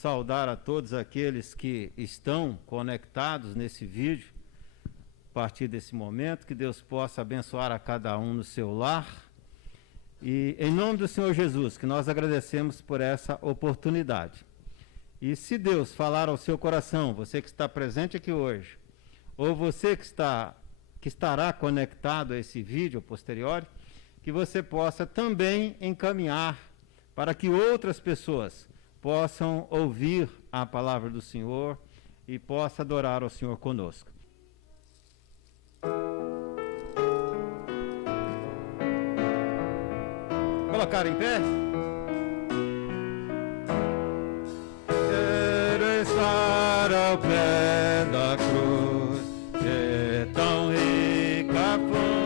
saudar a todos aqueles que estão conectados nesse vídeo, a partir desse momento, que Deus possa abençoar a cada um no seu lar. E em nome do Senhor Jesus, que nós agradecemos por essa oportunidade. E se Deus falar ao seu coração, você que está presente aqui hoje, ou você que estará conectado a esse vídeo posterior, que você possa também encaminhar para que outras pessoas possam ouvir a palavra do Senhor e possa adorar ao Senhor conosco. Colocar em pé? Quero estar ao pé da cruz, que é tão rica fonte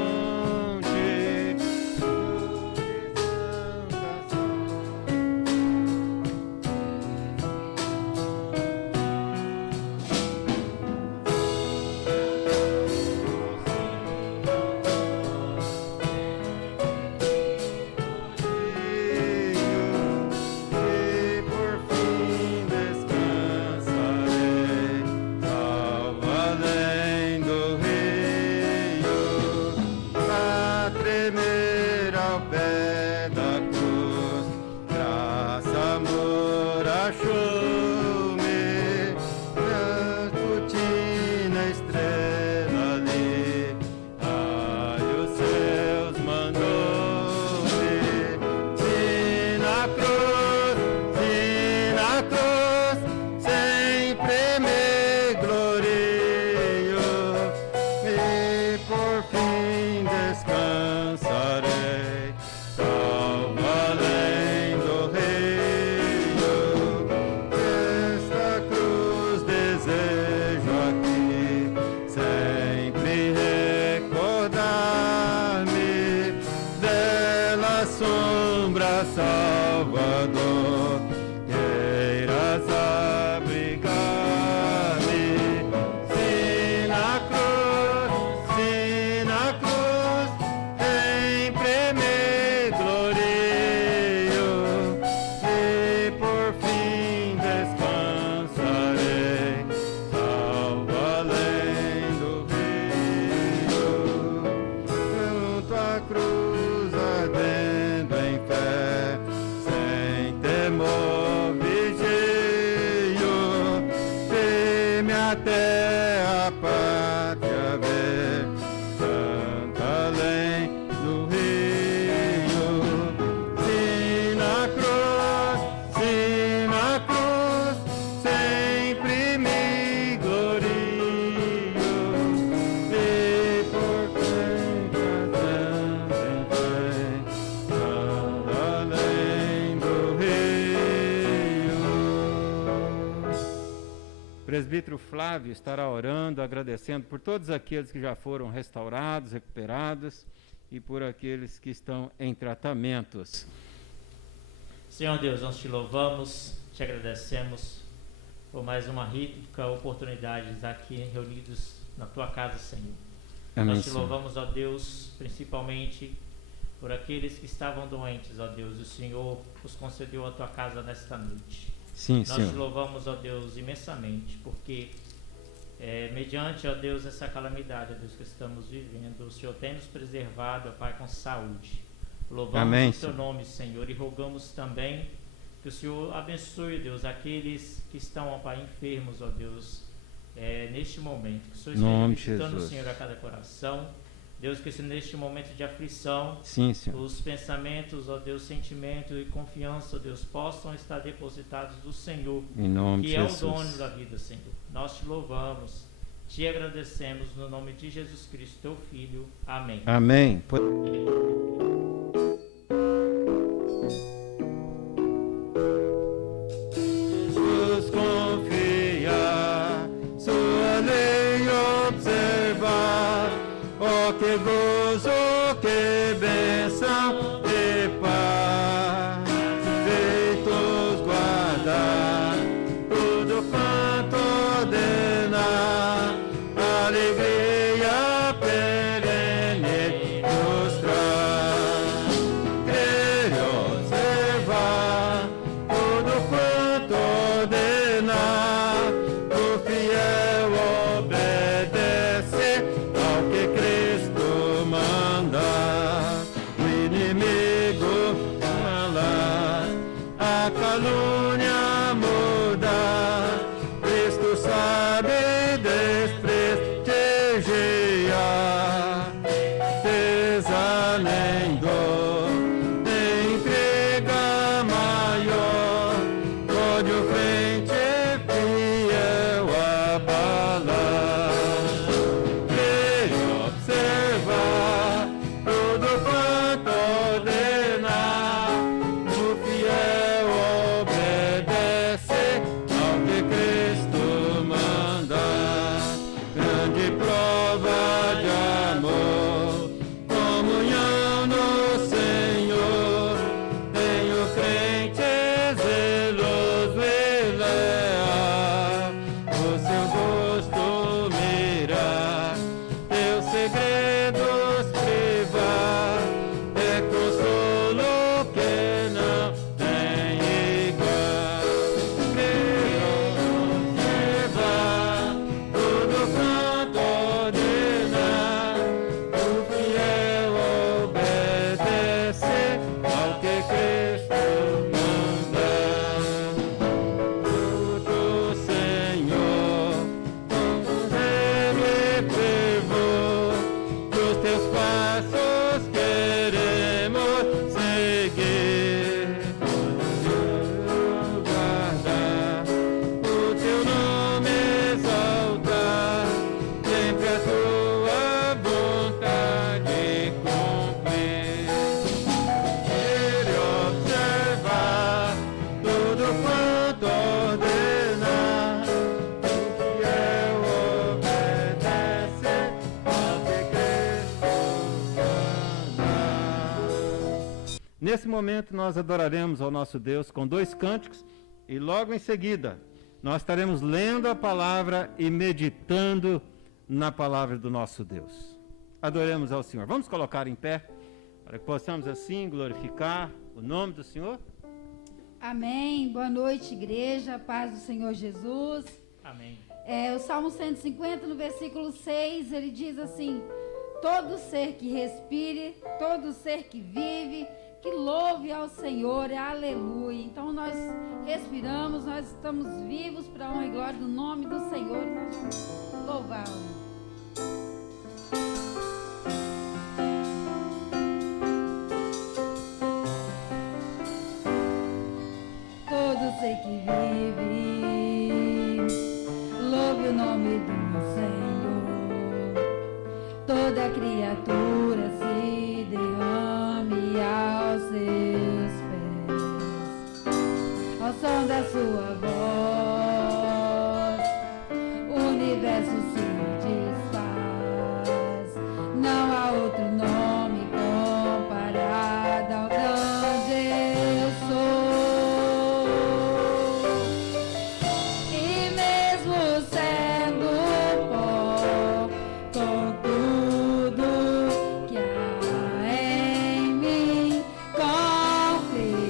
Salvador, queiras abrigar-me, se na cruz, sempre me glorio, e por fim descansarei, salvo além do rio, junto à cruz ardendo em fé, sem temor vigio, firme até a pátria ver, tanto além do rio. Se na cruz, sempre me glorio, e por quem também tem, tanto além do rio. O presbítero Flávio estará orando, agradecendo por todos aqueles que já foram restaurados, recuperados, e por aqueles que estão em tratamentos. Senhor Deus, nós te louvamos, te agradecemos por mais uma rica oportunidade de estar aqui reunidos na tua casa, Senhor. Amém, Nós te Senhor. louvamos, ó Deus, principalmente por aqueles que estavam doentes, ó Deus. O Senhor os concedeu a tua casa nesta noite. Sim, Nós te Senhor. louvamos, ó Deus, imensamente, porque mediante, ó Deus, essa calamidade, ó Deus, que estamos vivendo, o Senhor tem nos preservado, ó Pai, com saúde. Louvamos Amém, o teu Senhor. nome, Senhor, e rogamos também que o Senhor abençoe, Deus, aqueles que estão, ó Pai, enfermos, ó Deus, neste momento. Que o Senhor esteja Nome de visitando, Jesus. Senhor, a cada coração. Deus, que neste momento de aflição, Sim, Senhor. os pensamentos, ó Deus, sentimento e confiança, ó Deus, possam estar depositados do Senhor, Em nome de que é o Jesus. dono da vida, Senhor. Nós te louvamos, te agradecemos no nome de Jesus Cristo, teu Filho. Amém. Amém. Jesus confiar, sua lei observar, oh que gozo, que bênção e paz, feitos guardar, tudo quanto ordenar, alegria perene nos traz. calúnia muda, Cristo sabe desprestigiar, desalento, entrega maior, pode o crente fiel abalar, ele observar tudo quanto ordenar, o fiel obedece ao que Cristo mandar. Grande prova de amor, comunhão no Senhor, tem o crente zeloso e leal, o seu gosto mirar, teus segredos privar, é consolo que não tem igual. Observar tudo quanto ordenar, o fiel obedece ao que Cristo mandar. Tudo, Senhor, com zelo e fervor, dos teus passos queremos seguir. Guardar o teu nome, exaltar, sempre a tua vontade cumprir. Ele observar tudo quanto ordenar, o fiel obedece ao que Cristo mandar. Nesse momento nós adoraremos ao nosso Deus com 2 cânticos e logo em seguida nós estaremos lendo a palavra e meditando na palavra do nosso Deus. Adoremos ao Senhor. Vamos colocar em pé para que possamos assim glorificar o nome do Senhor. Amém. Boa noite, igreja. Paz do Senhor Jesus. Amém. O Salmo 150, no versículo 6, ele diz assim: todo ser que respire, todo ser que vive, que louve ao Senhor, aleluia. Então nós respiramos, nós estamos vivos para a honra e glória do nome do Senhor e nós vamos louvá-lo. Todo ser que vive, louve o nome do Senhor. Toda criatura se derrame aos seus pés, ao som da sua voz, o universo se desfaz. Não há outro nome comparado ao grande eu sou. E mesmo sendo pó, com tudo que há em mim, confessarei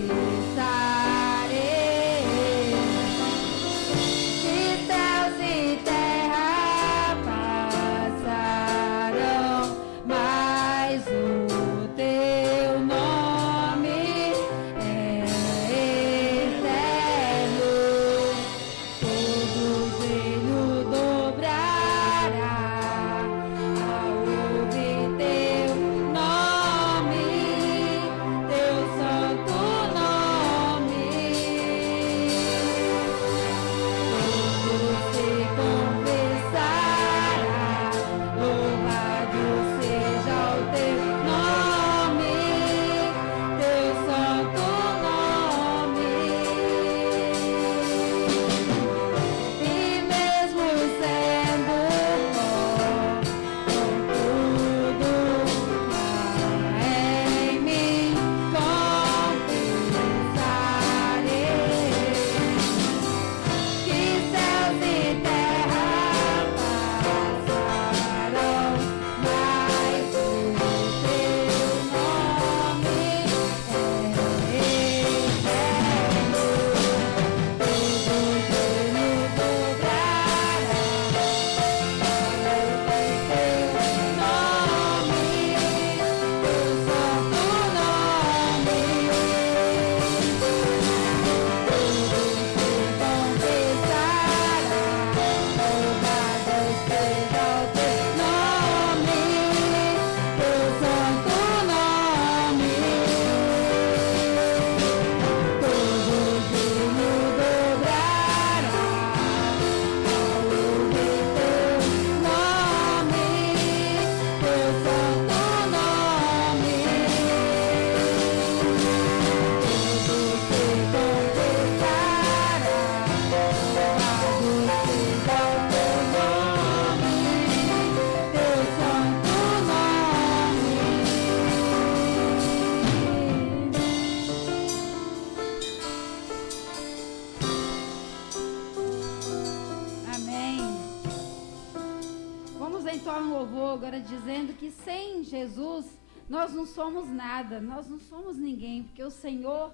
louvor agora dizendo que sem Jesus nós não somos nada, nós não somos ninguém, porque o Senhor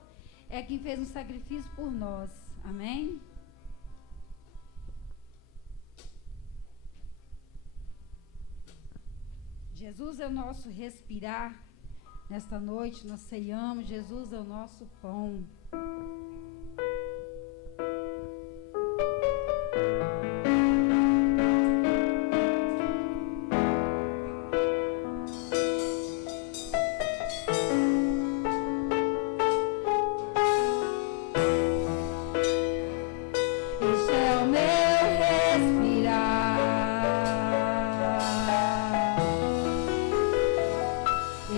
é quem fez um sacrifício por nós. Amém? Jesus é o nosso respirar. Nesta noite nós ceiamos, Jesus é o nosso pão. Este é o meu respirar.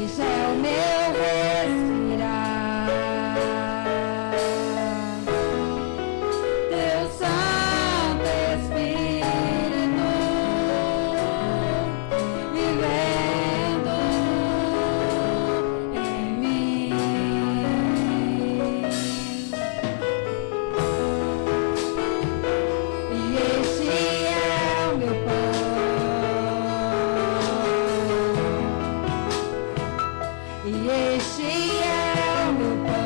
Este é o meu respirar. Teu Santo Espírito vivendo em mim. E este é o meu pão. E este é o meu pão.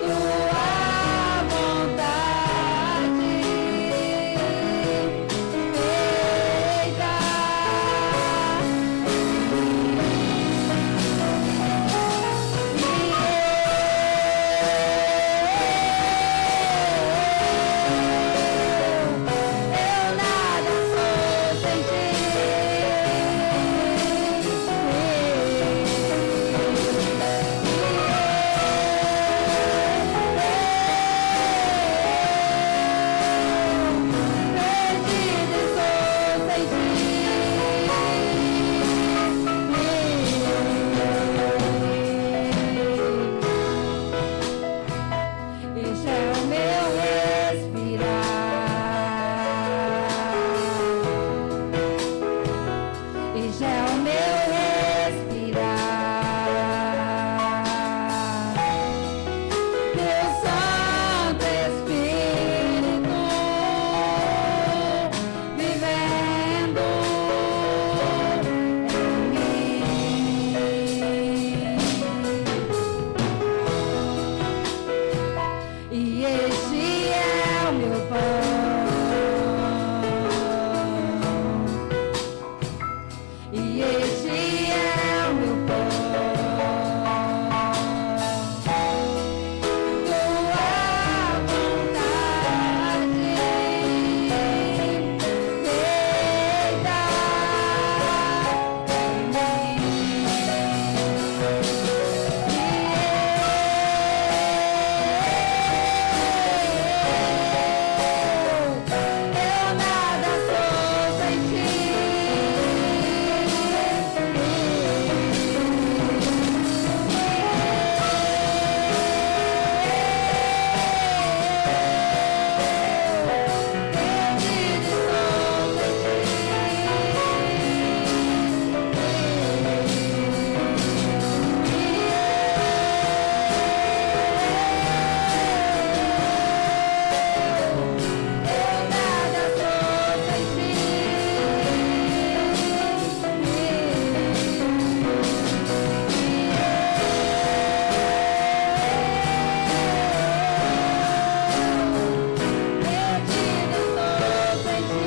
Tua vontade feita eu nada sou sem perdido estou sem ti. Este é o meu respirar. Este é o meu respirar. Teu Santo Espírito vivendo em mim. E este é o meu pão. E este é o meu pão. Tua vontade feita eu nada sou sem perdido estou eu nada sou sem perdido estou sem ti.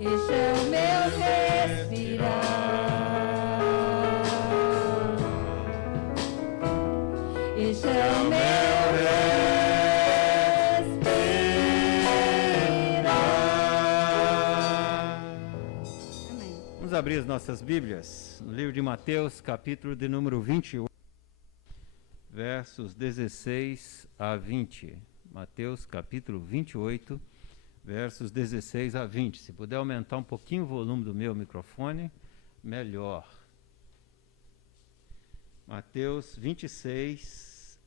Este é o meu respirar. Este é o meu respirar. Amém. Vamos abrir as nossas Bíblias no livro de Mateus, capítulo de número 28, versos 16 a 20. Mateus, capítulo 28, versos 16 a 20. Se puder aumentar um pouquinho o volume do meu microfone, melhor. Mateus 26,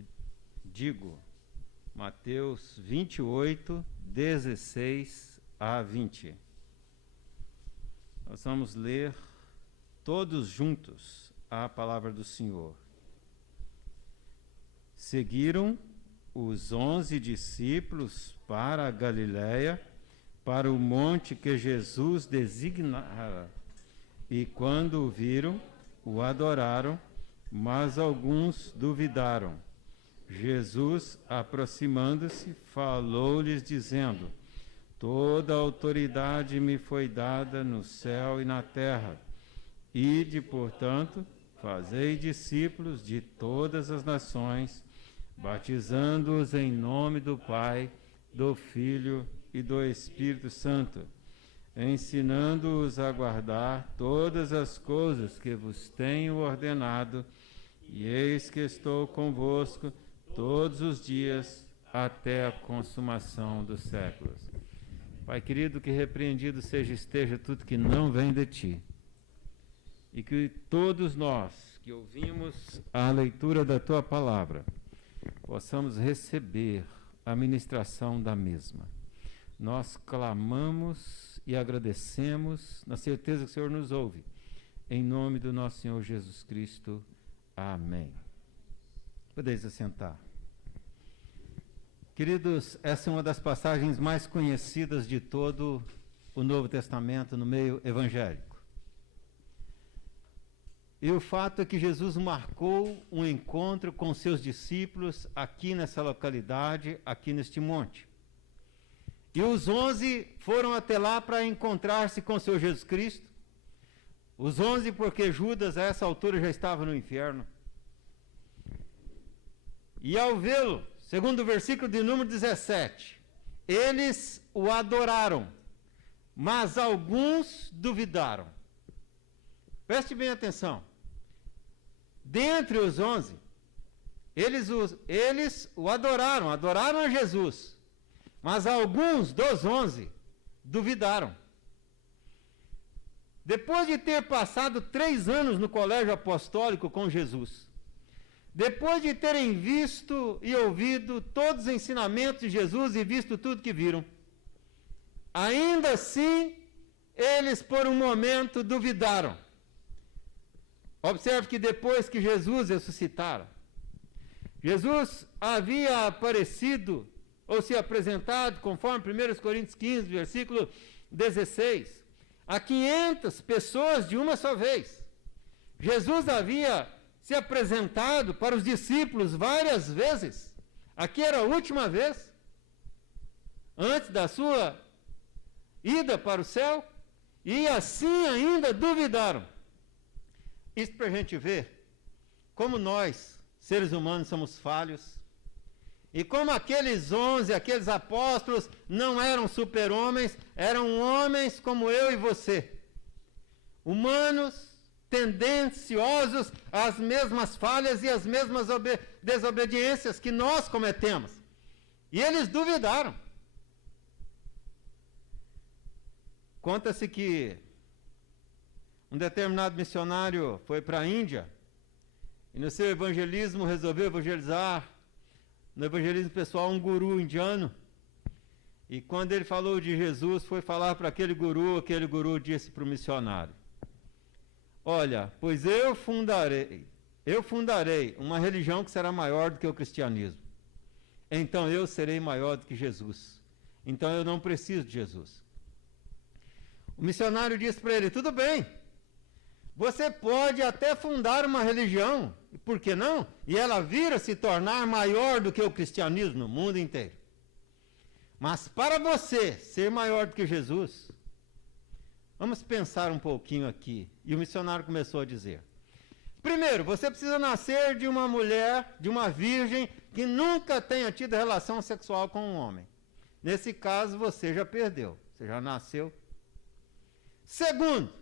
Mateus 28, 16 a 20. Nós vamos ler todos juntos a palavra do Senhor. Seguiram os 11 discípulos para a Galiléia, para o monte que Jesus designara. E quando o viram, o adoraram, mas alguns duvidaram. Jesus, aproximando-se, falou-lhes, dizendo: Toda a autoridade me foi dada no céu e na terra. Ide, portanto, fazei discípulos de todas as nações, batizando-os em nome do Pai, do Filho e do Espírito Santo, ensinando-os a guardar todas as coisas que vos tenho ordenado, e eis que estou convosco todos os dias até a consumação dos séculos. Pai querido, que repreendido esteja tudo que não vem de ti, e que todos nós que ouvimos a leitura da tua palavra possamos receber a ministração da mesma. Nós clamamos e agradecemos na certeza que o Senhor nos ouve. Em nome do nosso Senhor Jesus Cristo. Amém. Podeis assentar. Queridos, essa é uma das passagens mais conhecidas de todo o Novo Testamento no meio evangélico. E o fato é que Jesus marcou um encontro com seus discípulos aqui nessa localidade, aqui neste monte. E os 11 foram até lá para encontrar-se com o Senhor Jesus Cristo. Os 11 porque Judas a essa altura já estava no inferno. E ao vê-lo, segundo o versículo de número 17, eles o adoraram, mas alguns duvidaram. Preste bem atenção. Dentre os 11, eles o adoraram a Jesus, mas alguns dos 11 duvidaram. Depois de ter passado 3 anos no colégio apostólico com Jesus, depois de terem visto e ouvido todos os ensinamentos de Jesus e visto tudo que viram, ainda assim, eles por um momento duvidaram. Observe que depois que Jesus ressuscitara, Jesus havia aparecido ou se apresentado, conforme 1 Coríntios 15, versículo 16, a 500 pessoas de uma só vez. Jesus havia se apresentado para os discípulos várias vezes. Aqui era a última vez, antes da sua ida para o céu, e assim ainda duvidaram. Isso para a gente ver como nós, seres humanos, somos falhos, e como aqueles 11, aqueles apóstolos, não eram super-homens, eram homens como eu e você, humanos, tendenciosos às mesmas falhas e às mesmas desobediências que nós cometemos. E eles duvidaram. Conta-se que um determinado missionário foi para a Índia e no seu evangelismo resolveu evangelizar, no evangelismo pessoal, um guru indiano. E quando ele falou de Jesus, foi falar para aquele guru disse para o missionário: olha, pois eu fundarei uma religião que será maior do que o cristianismo. Então eu serei maior do que Jesus. Então eu não preciso de Jesus. O missionário disse para ele: tudo bem, você pode até fundar uma religião, por que não? E ela vir a se tornar maior do que o cristianismo no mundo inteiro. Mas para você ser maior do que Jesus, vamos pensar um pouquinho aqui. E o missionário começou a dizer: primeiro, você precisa nascer de uma mulher, de uma virgem, que nunca tenha tido relação sexual com um homem. Nesse caso, você já perdeu, você já nasceu. Segundo,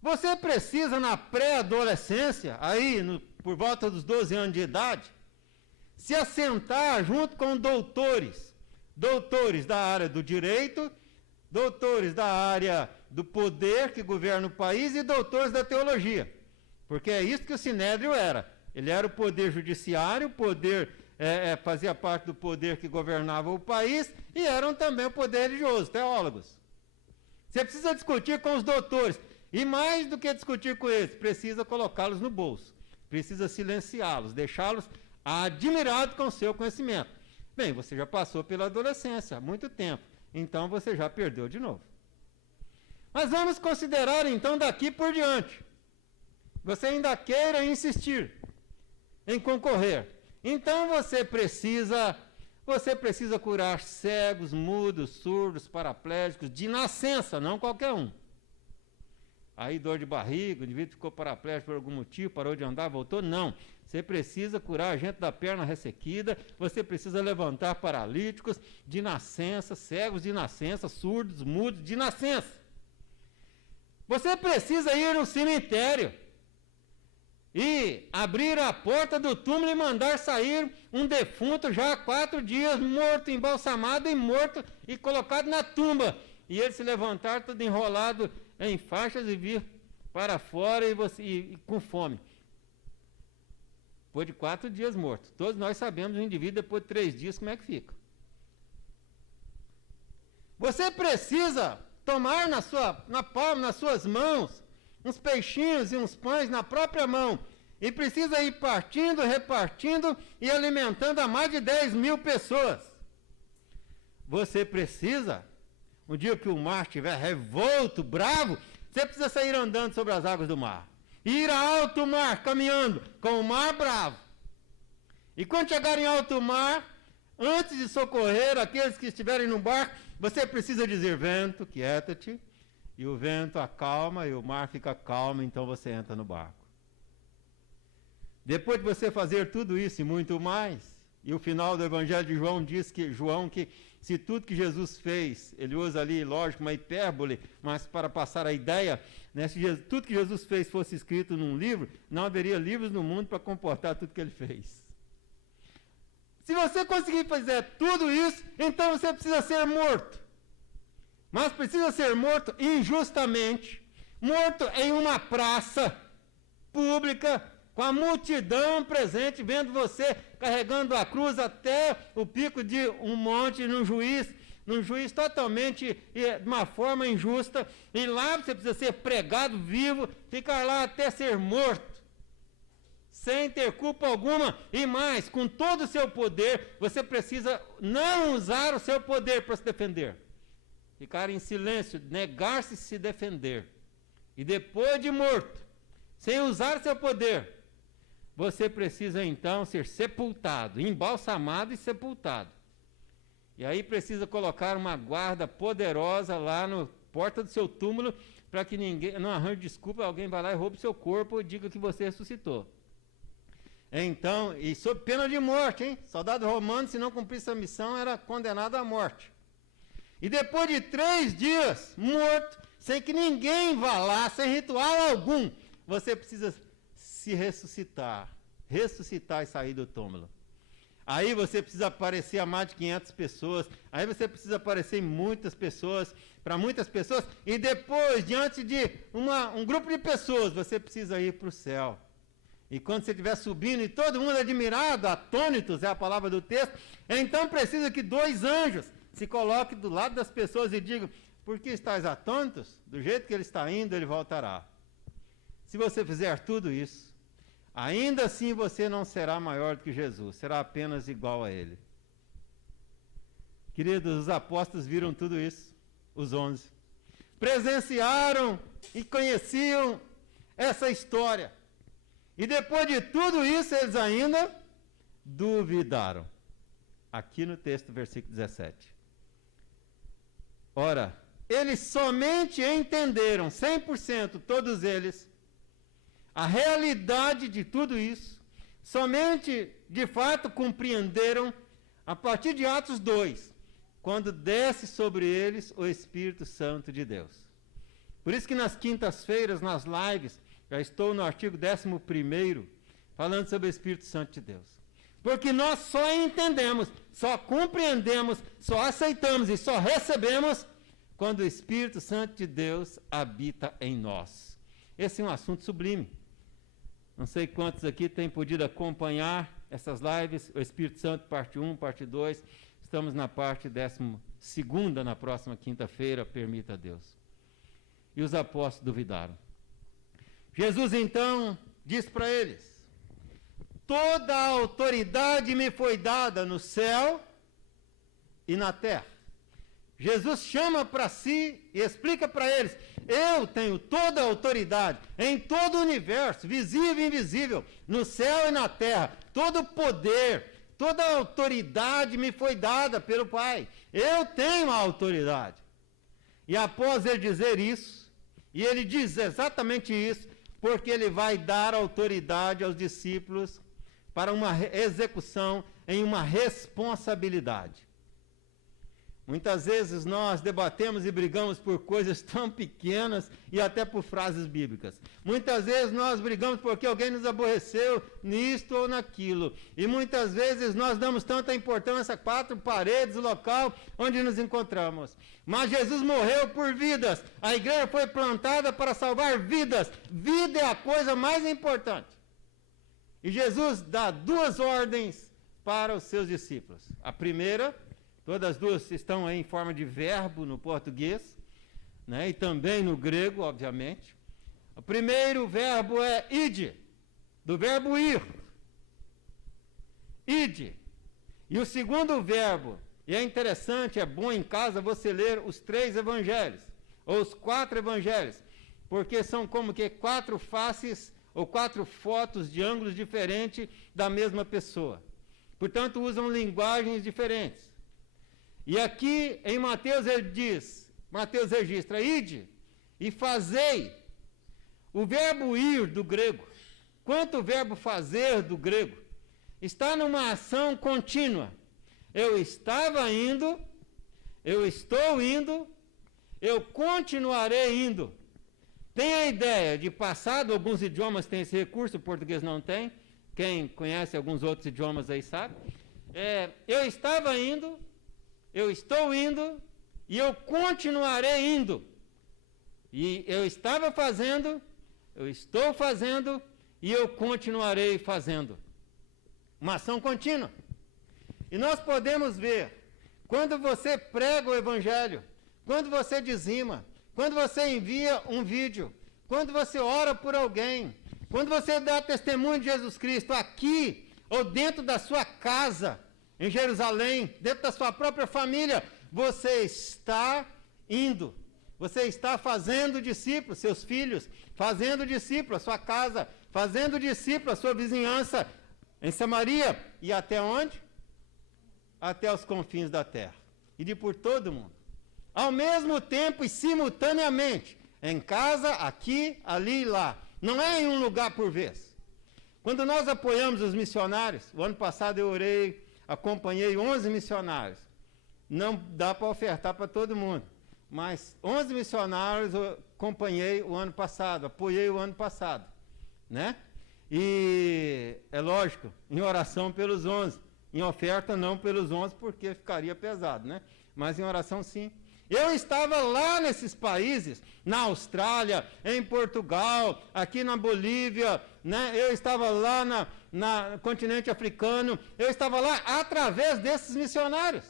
você precisa na pré-adolescência, por volta dos 12 anos de idade, se assentar junto com doutores da área do direito, doutores da área do poder que governa o país e doutores da teologia. Porque é isso que o Sinédrio era. Ele era o poder judiciário, fazia parte do poder que governava o país e eram também o poder religioso, teólogos. Você precisa discutir com os doutores. E mais do que discutir com eles, precisa colocá-los no bolso. Precisa silenciá-los, deixá-los admirado com o seu conhecimento. Bem, você já passou pela adolescência há muito tempo, então você já perdeu de novo. Mas vamos considerar então daqui por diante. Você ainda queira insistir em concorrer. Então você precisa curar cegos, mudos, surdos, paraplégicos, de nascença, não qualquer um. Aí dor de barriga, o indivíduo ficou paraplégico por algum motivo, parou de andar, voltou, não. Você precisa curar gente da perna ressequida, você precisa levantar paralíticos de nascença, cegos de nascença, surdos, mudos de nascença. Você precisa ir no cemitério e abrir a porta do túmulo e mandar sair um defunto já há 4 dias, morto, embalsamado e morto e colocado na tumba. E ele se levantar todo enrolado em faixas e vir para fora e com fome. Depois de 4 dias morto. Todos nós sabemos o indivíduo depois de 3 dias como é que fica. Você precisa tomar na palma, nas suas mãos, uns peixinhos e uns pães na própria mão. E precisa ir partindo, repartindo e alimentando a mais de 10.000 pessoas. Você precisa, um dia que o mar estiver revolto, bravo, você precisa sair andando sobre as águas do mar. Ir a alto mar, caminhando, com o mar bravo. E quando chegar em alto mar, antes de socorrer aqueles que estiverem no barco, você precisa dizer: vento, quieta-te. E o vento acalma e o mar fica calmo, então você entra no barco. Depois de você fazer tudo isso e muito mais, e o final do Evangelho de João diz que se tudo que Jesus fez, ele usa ali, lógico, uma hipérbole, mas para passar a ideia, né, se tudo que Jesus fez fosse escrito num livro, não haveria livros no mundo para comportar tudo que ele fez. Se você conseguir fazer tudo isso, então você precisa ser morto. Mas precisa ser morto injustamente, morto em uma praça pública, com a multidão presente, vendo você carregando a cruz até o pico de um monte, num juiz totalmente, de uma forma injusta, e lá você precisa ser pregado vivo, ficar lá até ser morto, sem ter culpa alguma, e mais, com todo o seu poder, você precisa não usar o seu poder para se defender. Ficar em silêncio, negar-se a se defender. E depois de morto, sem usar seu poder, você precisa então ser sepultado, embalsamado e sepultado. E aí precisa colocar uma guarda poderosa lá na porta do seu túmulo, para que ninguém, não arranje desculpa, alguém vá lá e roube seu corpo e diga que você ressuscitou. Então, e sob pena de morte, hein? Soldado romano, se não cumprisse a missão, era condenado à morte. E depois de 3 dias morto, sem que ninguém vá lá, sem ritual algum, você precisa se ressuscitar e sair do túmulo. Aí você precisa aparecer a mais de 500 pessoas, aí você precisa aparecer em muitas pessoas, para muitas pessoas, e depois, diante de um grupo de pessoas, você precisa ir para o céu. E quando você estiver subindo e todo mundo admirado, atônitos é a palavra do texto, então precisa que 2 anjos se coloquem do lado das pessoas e digam: por que estáis atônitos? Do jeito que ele está indo, ele voltará. Se você fizer tudo isso, ainda assim você não será maior do que Jesus, será apenas igual a ele. Queridos, os apóstolos viram tudo isso, os 11. Presenciaram e conheciam essa história. E depois de tudo isso, eles ainda duvidaram. Aqui no texto, versículo 17. Ora, eles somente entenderam, 100%, todos eles, a realidade de tudo isso, somente, de fato, compreenderam a partir de Atos 2, quando desce sobre eles o Espírito Santo de Deus. Por isso que nas quintas-feiras, nas lives, já estou no artigo 11º, falando sobre o Espírito Santo de Deus. Porque nós só entendemos, só compreendemos, só aceitamos e só recebemos quando o Espírito Santo de Deus habita em nós. Esse é um assunto sublime. Não sei quantos aqui têm podido acompanhar essas lives, o Espírito Santo, parte 1, parte 2. Estamos na parte 12ª, na próxima quinta-feira, permita Deus. E os apóstolos duvidaram. Jesus, então, diz para eles: toda a autoridade me foi dada no céu e na terra. Jesus chama para si e explica para eles: eu tenho toda a autoridade em todo o universo, visível e invisível, no céu e na terra. Todo o poder, toda a autoridade me foi dada pelo Pai. Eu tenho a autoridade. E após ele dizer isso, e ele diz exatamente isso, porque ele vai dar autoridade aos discípulos para uma execução em uma responsabilidade. Muitas vezes nós debatemos e brigamos por coisas tão pequenas e até por frases bíblicas. Muitas vezes nós brigamos porque alguém nos aborreceu nisto ou naquilo. E muitas vezes nós damos tanta importância a 4 paredes, o local onde nos encontramos. Mas Jesus morreu por vidas. A igreja foi plantada para salvar vidas. Vida é a coisa mais importante. E Jesus dá 2 ordens para os seus discípulos. A primeira, todas as duas estão aí em forma de verbo no português, né, e também no grego, obviamente. O primeiro verbo é ide, do verbo ir. Ide. E o segundo verbo, e é interessante, é bom em casa você ler os 3 evangelhos, ou os 4 evangelhos, porque são como que 4 faces ou 4 fotos de ângulos diferentes da mesma pessoa. Portanto, usam linguagens diferentes. E aqui em Mateus ele diz, Mateus registra, ide e fazei. O verbo ir do grego, quanto o verbo fazer do grego, está numa ação contínua. Eu estava indo, eu estou indo, eu continuarei indo. Tem a ideia de passado, alguns idiomas têm esse recurso, o português não tem. Quem conhece alguns outros idiomas aí sabe. Eu estava indo, eu estou indo e eu continuarei indo. E eu estava fazendo, eu estou fazendo e eu continuarei fazendo. Uma ação contínua. E nós podemos ver, quando você prega o evangelho, quando você dizima, quando você envia um vídeo, quando você ora por alguém, quando você dá testemunho de Jesus Cristo aqui ou dentro da sua casa, em Jerusalém, dentro da sua própria família, você está indo, você está fazendo discípulos, seus filhos, fazendo discípulos, a sua casa, fazendo discípulos, a sua vizinhança, em Samaria, e até onde? Até os confins da terra, e de por todo o mundo. Ao mesmo tempo e simultaneamente, em casa, aqui, ali e lá. Não é em um lugar por vez. Quando nós apoiamos os missionários, o ano passado eu orei, acompanhei 11 missionários. Não dá para ofertar para todo mundo, mas 11 missionários eu acompanhei o ano passado, apoiei o ano passado, né? E é lógico, em oração pelos 11, em oferta não pelos 11 porque ficaria pesado, né? Mas em oração sim. Eu estava lá nesses países, na Austrália, em Portugal, aqui na Bolívia, né? Eu estava lá no continente africano, eu estava lá através desses missionários.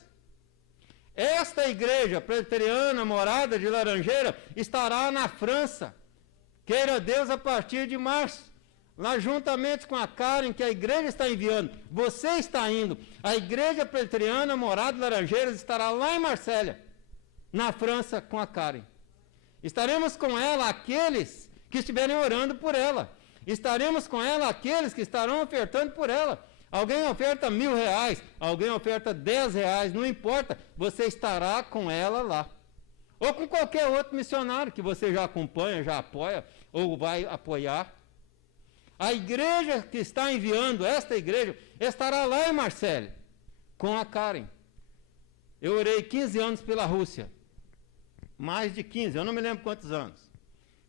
Esta igreja presbiteriana, Morada de Laranjeira, estará na França, queira Deus, a partir de março, lá juntamente com a Karen, que a igreja está enviando. Você está indo. A igreja presbiteriana, Morada de Laranjeiras, estará lá em Marsella, na França, com a Karen. Estaremos com ela aqueles que estiverem orando por ela. Estaremos com ela aqueles que estarão ofertando por ela. Alguém oferta R$1.000, alguém oferta R$10, não importa, você estará com ela lá. Ou com qualquer outro missionário que você já acompanha, já apoia, ou vai apoiar. A igreja que está enviando, esta igreja, estará lá em Marseille, com a Karen. Eu orei 15 anos pela Rússia. Mais de 15, eu não me lembro quantos anos.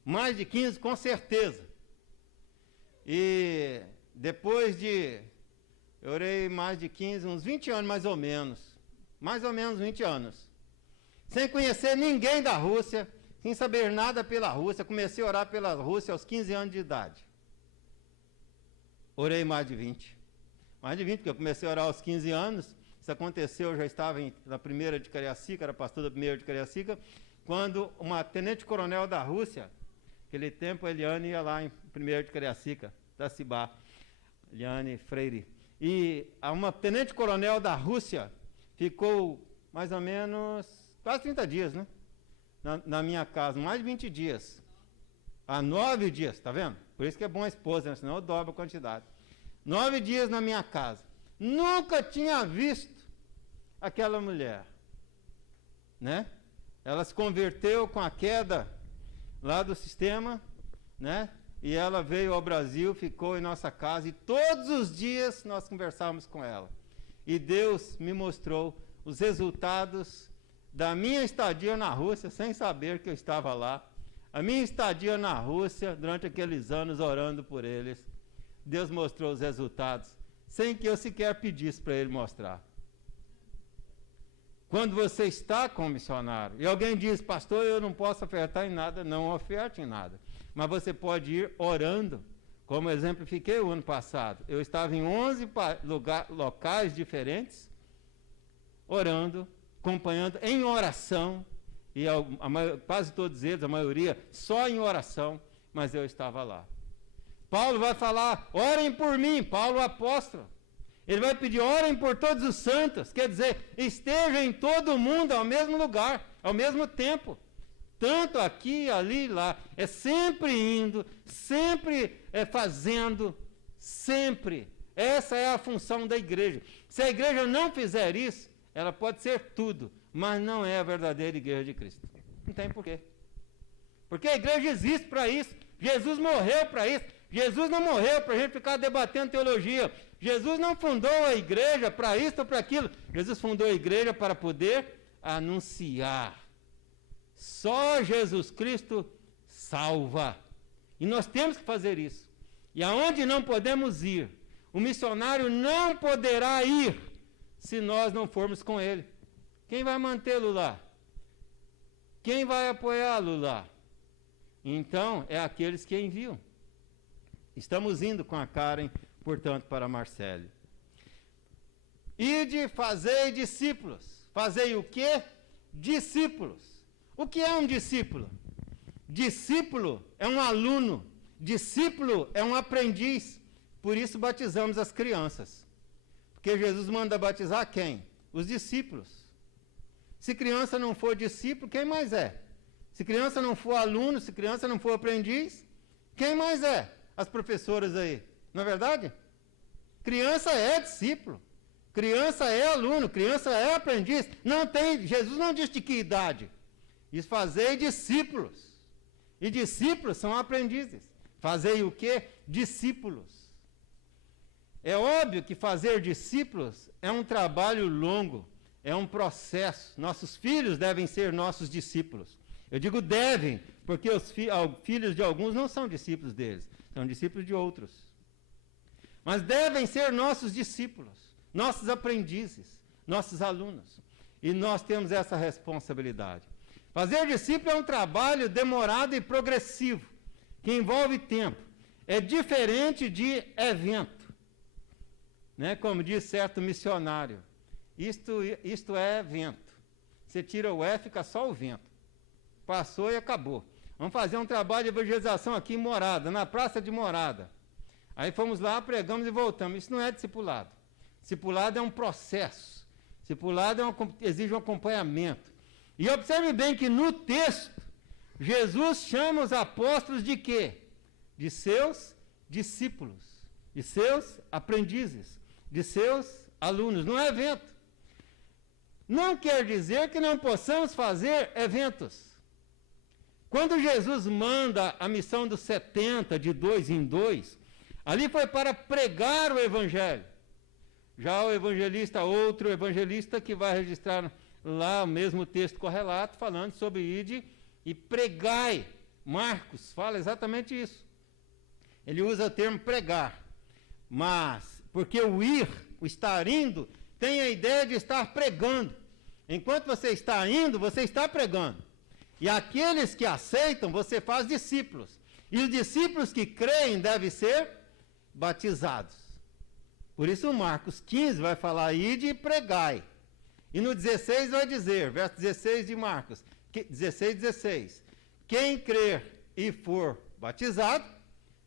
Mais de 15, com certeza. E depois de... Eu orei mais de 15, uns 20 anos mais ou menos. Mais ou menos 20 anos. Sem conhecer ninguém da Rússia, sem saber nada pela Rússia. Comecei a orar pela Rússia aos 15 anos de idade. Orei mais de 20. Mais de 20, porque eu comecei a orar aos 15 anos. Isso aconteceu, eu já estava na primeira de Cariacica, era pastor da primeira de Cariacica, quando uma tenente-coronel da Rússia, naquele tempo a Eliane ia lá em primeira de Cariacica, Tacibá. Eliane Freire. E uma tenente-coronel da Rússia ficou mais ou menos quase 30 dias, né? Na minha casa, mais de 20 dias. Há 9 dias, tá vendo? Por isso que é bom a esposa, né? Senão eu dobro a quantidade. 9 dias na minha casa. Nunca tinha visto aquela mulher, né? Ela se converteu com a queda lá do sistema, né? E ela veio ao Brasil, ficou em nossa casa e todos os dias nós conversávamos com ela. E Deus me mostrou os resultados da minha estadia na Rússia, sem saber que eu estava lá. A minha estadia na Rússia, durante aqueles anos orando por eles, Deus mostrou os resultados, sem que eu sequer pedisse para Ele mostrar. Quando você está com um missionário, e alguém diz, pastor, eu não posso ofertar em nada, não oferte em nada. Mas você pode ir orando, como exemplifiquei o ano passado. Eu estava em 11 locais diferentes, orando, acompanhando em oração, e quase todos eles, a maioria, só em oração, mas eu estava lá. Paulo vai falar, orem por mim, Paulo o apóstolo. Ele vai pedir, orem por todos os santos, quer dizer, esteja em todo mundo ao mesmo lugar, ao mesmo tempo. Tanto aqui, ali, lá. É sempre indo, sempre fazendo, sempre. Essa é a função da igreja. Se a igreja não fizer isso, ela pode ser tudo, mas não é a verdadeira igreja de Cristo. Não tem porquê. Porque a igreja existe para isso. Jesus morreu para isso. Jesus não morreu para a gente ficar debatendo teologia. Jesus não fundou a igreja para isso ou para aquilo. Jesus fundou a igreja para poder anunciar. Só Jesus Cristo salva. E nós temos que fazer isso. E aonde não podemos ir, o missionário não poderá ir se nós não formos com ele. Quem vai mantê-lo lá? Quem vai apoiá-lo lá? Então, é aqueles que enviam. Estamos indo com a Karen, portanto, para Marcele. Ide, fazei discípulos. Fazei o quê? Discípulos. O que é um discípulo? Discípulo é um aluno. Discípulo é um aprendiz. Por isso batizamos as crianças. Porque Jesus manda batizar quem? Os discípulos. Se criança não for discípulo, quem mais é? Se criança não for aluno, se criança não for aprendiz, quem mais é? As professoras aí. Não é verdade? Criança é discípulo. Criança é aluno. Criança é aprendiz. Não tem, Jesus não diz de que idade. Diz fazei discípulos. E discípulos são aprendizes. Fazei o quê? Discípulos. É óbvio que fazer discípulos é um trabalho longo, é um processo. Nossos filhos devem ser nossos discípulos. Eu digo devem, porque os filhos de alguns não são discípulos deles, são discípulos de outros. Mas devem ser nossos discípulos, nossos aprendizes, nossos alunos. E nós temos essa responsabilidade. Fazer discípulo é um trabalho demorado e progressivo, que envolve tempo. É diferente de evento. Né? Como diz certo missionário, isto é vento. Você tira o E, fica só o vento. Passou e acabou. Vamos fazer um trabalho de evangelização aqui em Morada, na praça de Morada. Aí fomos lá, pregamos e voltamos. Isso não é discipulado. Discipulado é um processo. Discipulado exige um acompanhamento. E observe bem que no texto, Jesus chama os apóstolos de quê? De seus discípulos, de seus aprendizes, de seus alunos. Não é evento. Não quer dizer que não possamos fazer eventos. Quando Jesus manda a missão dos 70, de 2 em 2, ali foi para pregar o evangelho. Já o evangelista, outro evangelista que vai registrar lá o mesmo texto correlato, falando sobre ide e pregai. Marcos fala exatamente isso. Ele usa o termo pregar. Mas, porque o ir, o estar indo, tem a ideia de estar pregando. Enquanto você está indo, você está pregando. E aqueles que aceitam, você faz discípulos. E os discípulos que creem devem ser batizados. Por isso Marcos 15 vai falar, ide e pregai. E no 16 vai dizer, verso 16 de Marcos, 16. Quem crer e for batizado,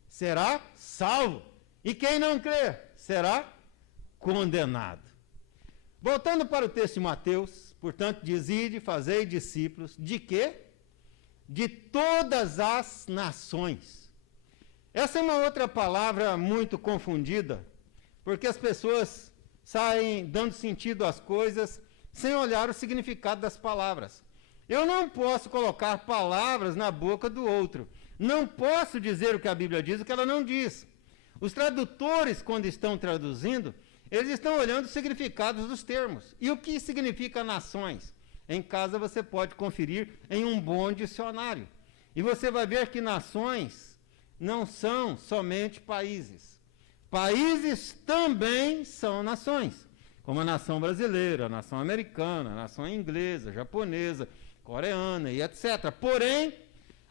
será salvo. E quem não crer será condenado. Voltando para o texto de Mateus, portanto, diz: ide, fazei discípulos de quê? De todas as nações. Essa é uma outra palavra muito confundida, porque as pessoas saem dando sentido às coisas sem olhar o significado das palavras. Eu não posso colocar palavras na boca do outro. Não posso dizer o que a Bíblia diz, o que ela não diz. Os tradutores, quando estão traduzindo, eles estão olhando os significados dos termos. E o que significa nações? Em casa você pode conferir em um bom dicionário. E você vai ver que nações não são somente países. Países também são nações, como a nação brasileira, a nação americana, a nação inglesa, japonesa, coreana e etc. Porém,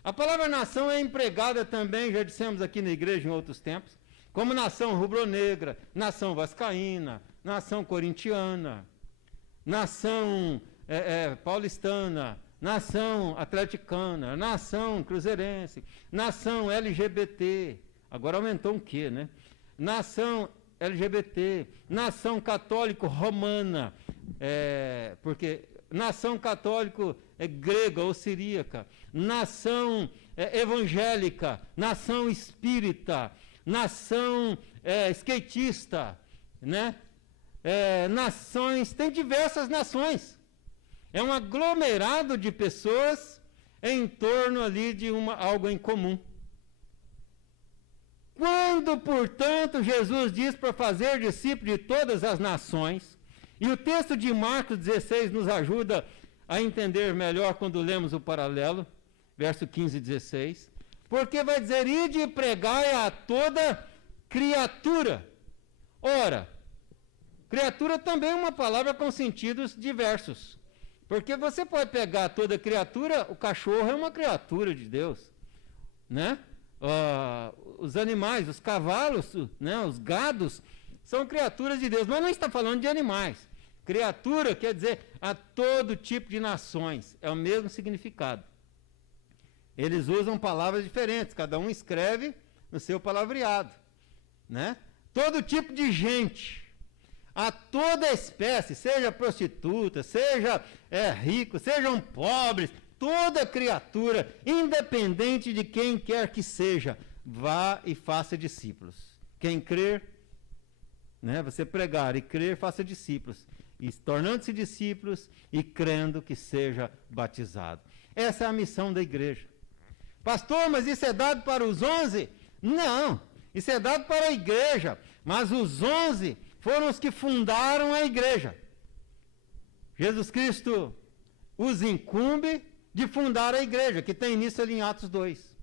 a palavra nação é empregada também, já dissemos aqui na igreja em outros tempos, como nação rubro-negra, nação vascaína, nação corintiana, nação paulistana, nação atleticana, nação cruzeirense, nação LGBT, agora aumentou um quê, né? Nação LGBT, nação católico romana, porque nação católico grega ou siríaca, nação evangélica, nação espírita, nação skatista, né? Nações, tem diversas nações. É um aglomerado de pessoas em torno ali de algo em comum. Quando, portanto, Jesus diz para fazer discípulos de todas as nações, e o texto de Marcos 16 nos ajuda a entender melhor quando lemos o paralelo, verso 15 e 16, porque vai dizer: ide e pregai a toda criatura. Ora, criatura também é uma palavra com sentidos diversos, porque você pode pegar toda criatura, o cachorro é uma criatura de Deus, né? Os animais, os cavalos, né, os gados, são criaturas de Deus, mas não está falando de animais. Criatura quer dizer a todo tipo de nações, é o mesmo significado. Eles usam palavras diferentes, cada um escreve no seu palavreado, né? Todo tipo de gente, a toda espécie, seja prostituta, seja rico, sejam pobres, toda criatura, independente de quem quer que seja, vá e faça discípulos. Quem crer, né, você pregar e crer, faça discípulos. E tornando-se discípulos e crendo, que seja batizado. Essa é a missão da igreja. Pastor, mas isso é dado para os 11? Não, isso é dado para a igreja. Mas os 11 foram os que fundaram a igreja. Jesus Cristo os incumbe de fundar a igreja, que tem início ali em Atos 2,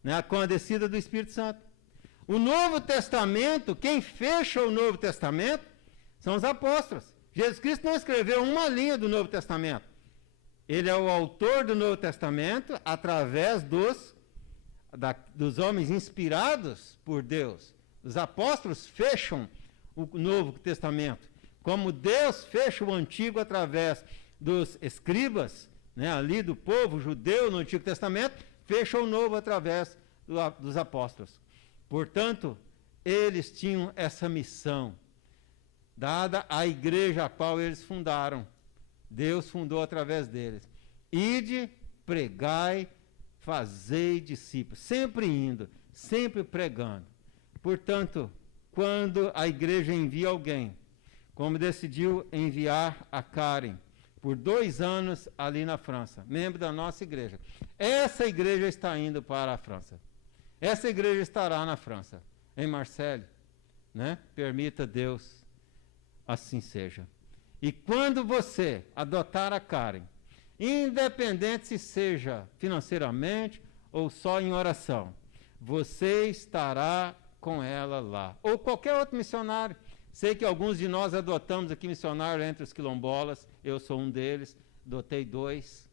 né, com a descida do Espírito Santo. O Novo Testamento, quem fecha o Novo Testamento, são os apóstolos. Jesus Cristo não escreveu uma linha do Novo Testamento. Ele é o autor do Novo Testamento através dos homens inspirados por Deus. Os apóstolos fecham o Novo Testamento, como Deus fecha o Antigo através dos escribas, né, ali do povo judeu no Antigo Testamento, fecha o Novo através dos apóstolos. Portanto, eles tinham essa missão, dada à igreja a qual eles fundaram. Deus fundou através deles. Ide, pregai, fazei discípulos. Sempre indo, sempre pregando. Portanto, quando a igreja envia alguém, como decidiu enviar a Karen, por 2 anos ali na França, membro da nossa igreja. Essa igreja está indo para a França. Essa igreja estará na França, em Marseille, né? Permita Deus, assim seja. E quando você adotar a Karen, independente se seja financeiramente ou só em oração, você estará com ela lá. Ou qualquer outro missionário. Sei que alguns de nós adotamos aqui missionários entre os quilombolas, eu sou um deles, adotei 2,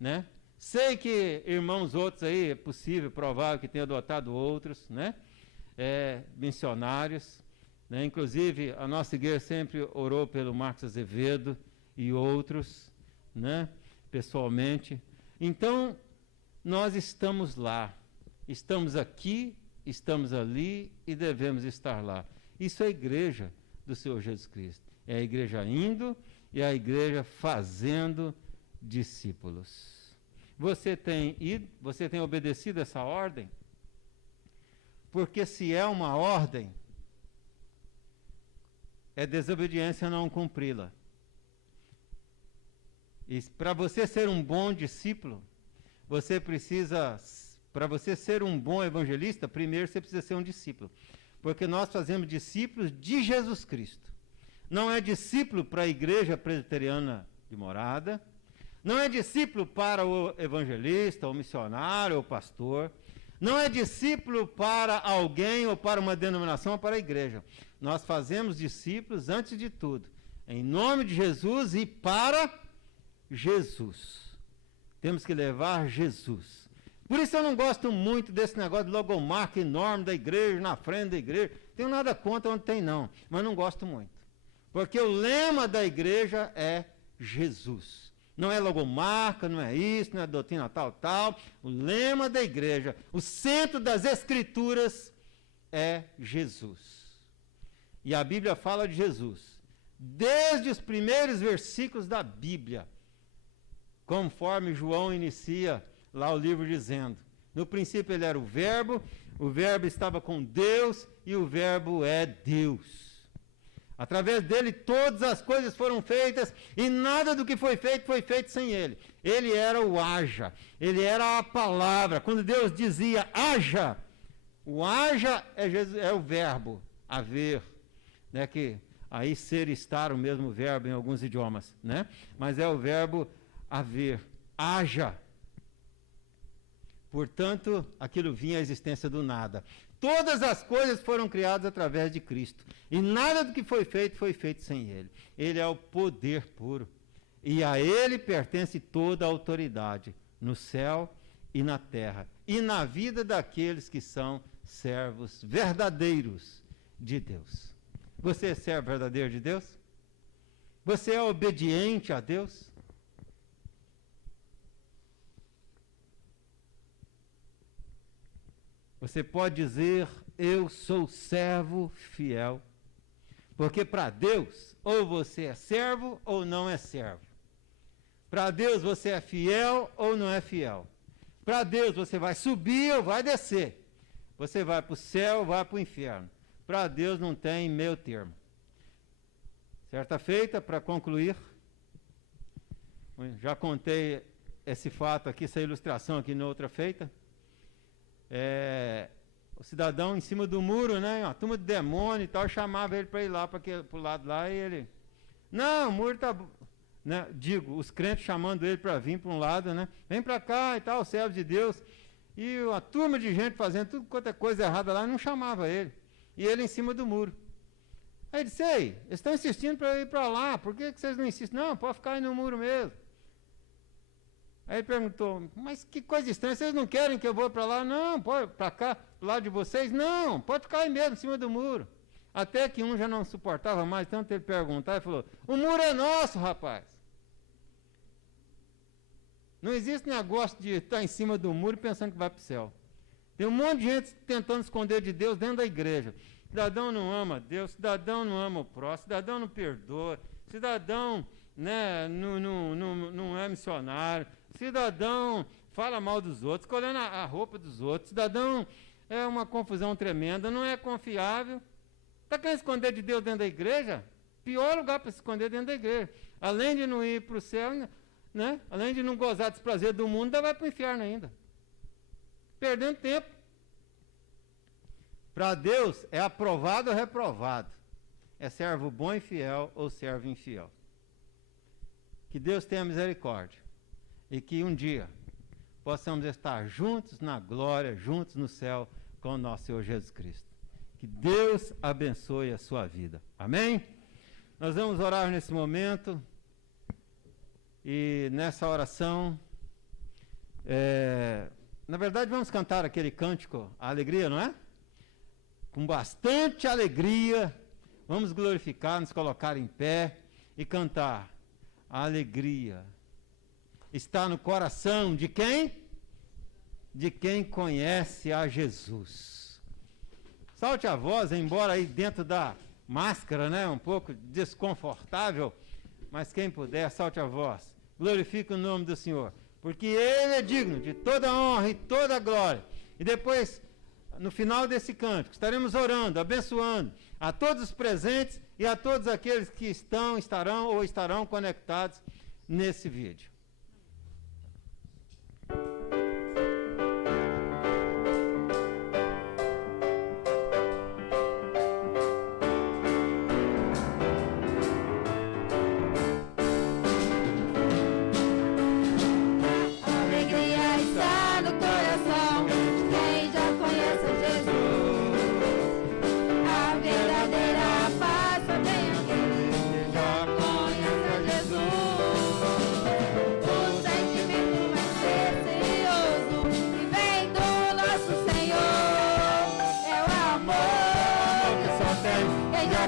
né? Sei que irmãos outros aí, é possível, provável que tenham adotado outros, né? Missionários, né? Inclusive a nossa igreja sempre orou pelo Marcos Azevedo e outros, né? Pessoalmente. Então, nós estamos lá, estamos aqui estamos ali e devemos estar lá. Isso é a igreja do Senhor Jesus Cristo. É a igreja indo e a igreja fazendo discípulos. Você tem ido, você tem obedecido essa ordem? Porque se é uma ordem, é desobediência não cumpri-la. E para você ser um bom discípulo, você precisa, para você ser um bom evangelista, primeiro você precisa ser um discípulo. Porque nós fazemos discípulos de Jesus Cristo. Não é discípulo para a igreja presbiteriana de Morada, não é discípulo para o evangelista, ou missionário, ou pastor, não é discípulo para alguém ou para uma denominação ou para a igreja. Nós fazemos discípulos antes de tudo, em nome de Jesus e para Jesus. Temos que levar Jesus. Por isso eu não gosto muito desse negócio de logomarca enorme da igreja, na frente da igreja. Tenho nada contra onde tem não, mas não gosto muito. Porque o lema da igreja é Jesus. Não é logomarca, não é isso, não é doutrina tal. O lema da igreja, o centro das escrituras é Jesus. E a Bíblia fala de Jesus. Desde os primeiros versículos da Bíblia, conforme João inicia lá o livro dizendo, no princípio ele era o verbo estava com Deus e o verbo é Deus. Através dele todas as coisas foram feitas e nada do que foi feito sem ele. Ele era o haja, ele era a palavra. Quando Deus dizia haja, o haja é o verbo, haver, né, que aí ser e estar o mesmo verbo em alguns idiomas, né? Mas é o verbo haver, haja. Portanto, aquilo vinha à existência do nada. Todas as coisas foram criadas através de Cristo. E nada do que foi feito sem Ele. Ele é o poder puro. E a Ele pertence toda a autoridade, no céu e na terra. E na vida daqueles que são servos verdadeiros de Deus. Você é servo verdadeiro de Deus? Você é obediente a Deus? Você pode dizer, eu sou servo fiel. Porque para Deus, ou você é servo ou não é servo. Para Deus você é fiel ou não é fiel. Para Deus você vai subir ou vai descer. Você vai para o céu ou vai para o inferno. Para Deus não tem meio termo. Certa feita, para concluir, já contei esse fato aqui, essa ilustração aqui na outra feita. O cidadão em cima do muro, né, uma turma de demônio e tal, chamava ele para ir lá, para o lado lá, e ele, não, o muro está, né, os crentes chamando ele para vir para um lado, né, vem para cá e tal, servo de Deus, e uma turma de gente fazendo tudo quanto é coisa errada lá, não chamava ele, e ele em cima do muro. Aí ele disse, ei, eles estão insistindo para ir para lá, por que vocês não insistem? Não, pode ficar aí no muro mesmo. Aí ele perguntou, mas que coisa estranha, vocês não querem que eu vou para lá? Não, pode para cá, pro lado de vocês? Não, pode ficar aí mesmo, em cima do muro. Até que um já não suportava mais, tanto ele perguntar, ele falou, o muro é nosso, rapaz. Não existe negócio de estar em cima do muro pensando que vai para o céu. Tem um monte de gente tentando esconder de Deus dentro da igreja. Cidadão não ama Deus, cidadão não ama o próximo, cidadão não perdoa, cidadão, né, não é missionário, cidadão fala mal dos outros, escolhendo a roupa dos outros, cidadão é uma confusão tremenda, não é confiável. Está querendo esconder de Deus dentro da igreja? Pior lugar para se esconder dentro da igreja. Além de não ir para o céu, né, além de não gozar dos prazeres do mundo, ainda vai para o inferno ainda. Perdendo tempo. Para Deus é aprovado ou reprovado. É servo bom e fiel ou servo infiel. Que Deus tenha misericórdia. E que um dia possamos estar juntos na glória, juntos no céu com o nosso Senhor Jesus Cristo. Que Deus abençoe a sua vida. Amém? Nós vamos orar nesse momento. E nessa oração, na verdade vamos cantar aquele cântico, a alegria, não é? Com bastante alegria, vamos glorificar, nos colocar em pé e cantar. A alegria está no coração de quem? De quem conhece a Jesus. Salte a voz, embora aí dentro da máscara, né? Um pouco desconfortável, mas quem puder, salte a voz. Glorifique o nome do Senhor, porque Ele é digno de toda honra e toda glória. E depois, no final desse cântico, estaremos orando, abençoando a todos os presentes e a todos aqueles que estarão conectados nesse vídeo.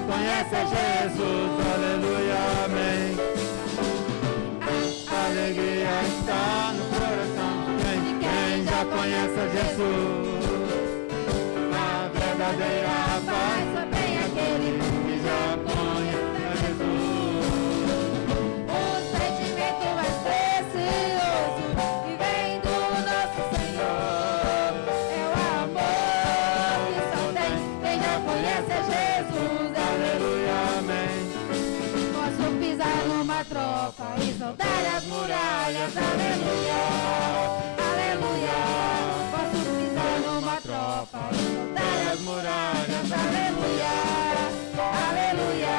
Conhece Jesus, aleluia, amém. A alegria está no coração de quem já conhece Jesus. A verdadeira paz só tem aquele que já conhece Jesus. O sentimento mais precioso que vem do nosso Senhor é o amor que só tem quem já conhece Jesus. Aleluia, amém. Posso pisar numa tropa e soltar as muralhas. Aleluia, aleluia. Posso pisar numa tropa e soltar as muralhas. Aleluia, aleluia.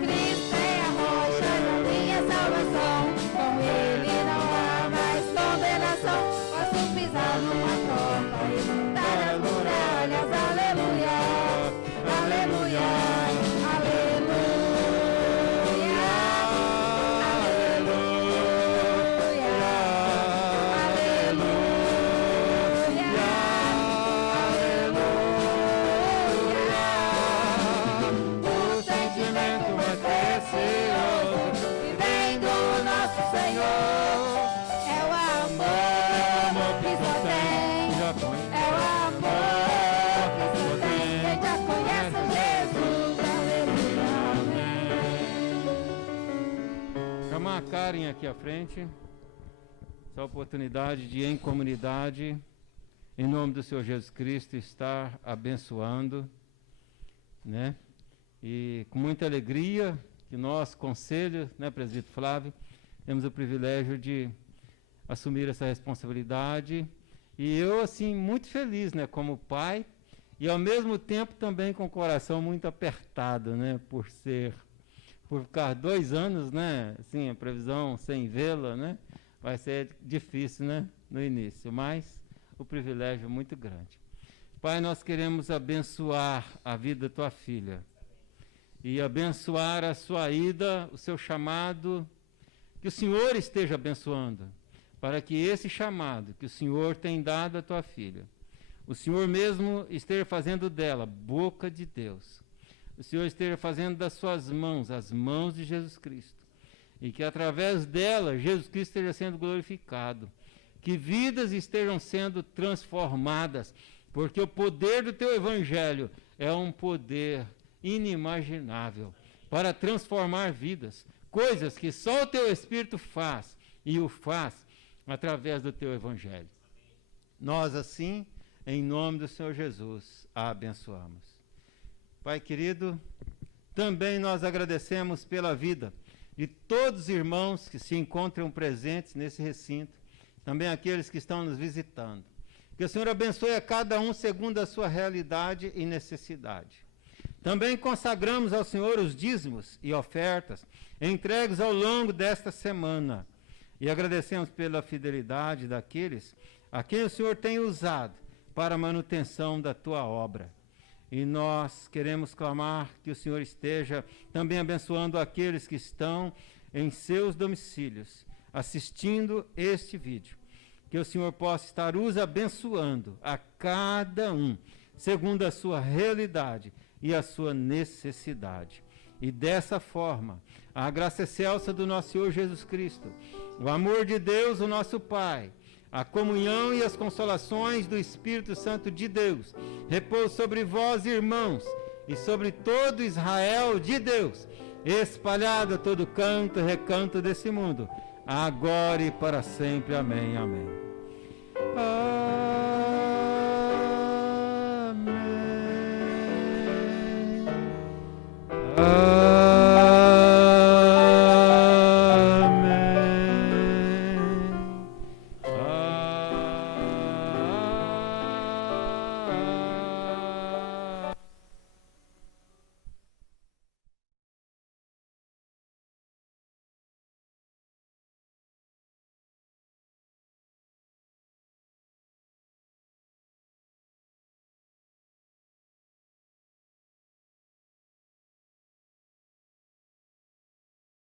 Cristo é a rocha da minha salvação. Com Ele não há mais condenação. Posso pisar numa tropa e soltar as muralhas. Aleluia, aleluia, aleluia, aleluia. O sentimento mais precioso que vem do nosso Senhor é o amor que só tem, é o amor que só tem quem já conhece Jesus. Aleluia, amém. Chamar a Karen aqui à frente. Essa oportunidade de, em comunidade, em nome do Senhor Jesus Cristo, estar abençoando, né? E com muita alegria que nós, conselho, né, presbítero Flávio, temos o privilégio de assumir essa responsabilidade. E eu, assim, muito feliz, né, como pai, e ao mesmo tempo também com o coração muito apertado, né, por ficar 2 anos, né, assim, a previsão sem vê-la, né, vai ser difícil, né, no início, mas o privilégio é muito grande. Pai, nós queremos abençoar a vida da tua filha e abençoar a sua ida, o seu chamado, que o Senhor esteja abençoando, para que esse chamado que o Senhor tem dado à tua filha, o Senhor mesmo esteja fazendo dela boca de Deus, o Senhor esteja fazendo das suas mãos, as mãos de Jesus Cristo, e que através dela Jesus Cristo esteja sendo glorificado, que vidas estejam sendo transformadas, porque o poder do teu evangelho é um poder inimaginável para transformar vidas, coisas que só o teu Espírito faz, e o faz através do teu evangelho. Nós assim, em nome do Senhor Jesus, a abençoamos. Pai querido, também nós agradecemos pela vida de todos os irmãos que se encontram presentes nesse recinto, também aqueles que estão nos visitando. Que o Senhor abençoe a cada um segundo a sua realidade e necessidade. Também consagramos ao Senhor os dízimos e ofertas entregues ao longo desta semana. E agradecemos pela fidelidade daqueles a quem o Senhor tem usado para a manutenção da tua obra. E nós queremos clamar que o Senhor esteja também abençoando aqueles que estão em seus domicílios, assistindo este vídeo. Que o Senhor possa estar os abençoando a cada um, segundo a sua realidade e a sua necessidade. E dessa forma, a graça excelsa do nosso Senhor Jesus Cristo, o amor de Deus, o nosso Pai, A comunhão e as consolações do Espírito Santo de Deus repousem sobre vós, irmãos, e sobre todo Israel de Deus, espalhado a todo canto e recanto desse mundo, agora e para sempre. Amém, amém. Amém.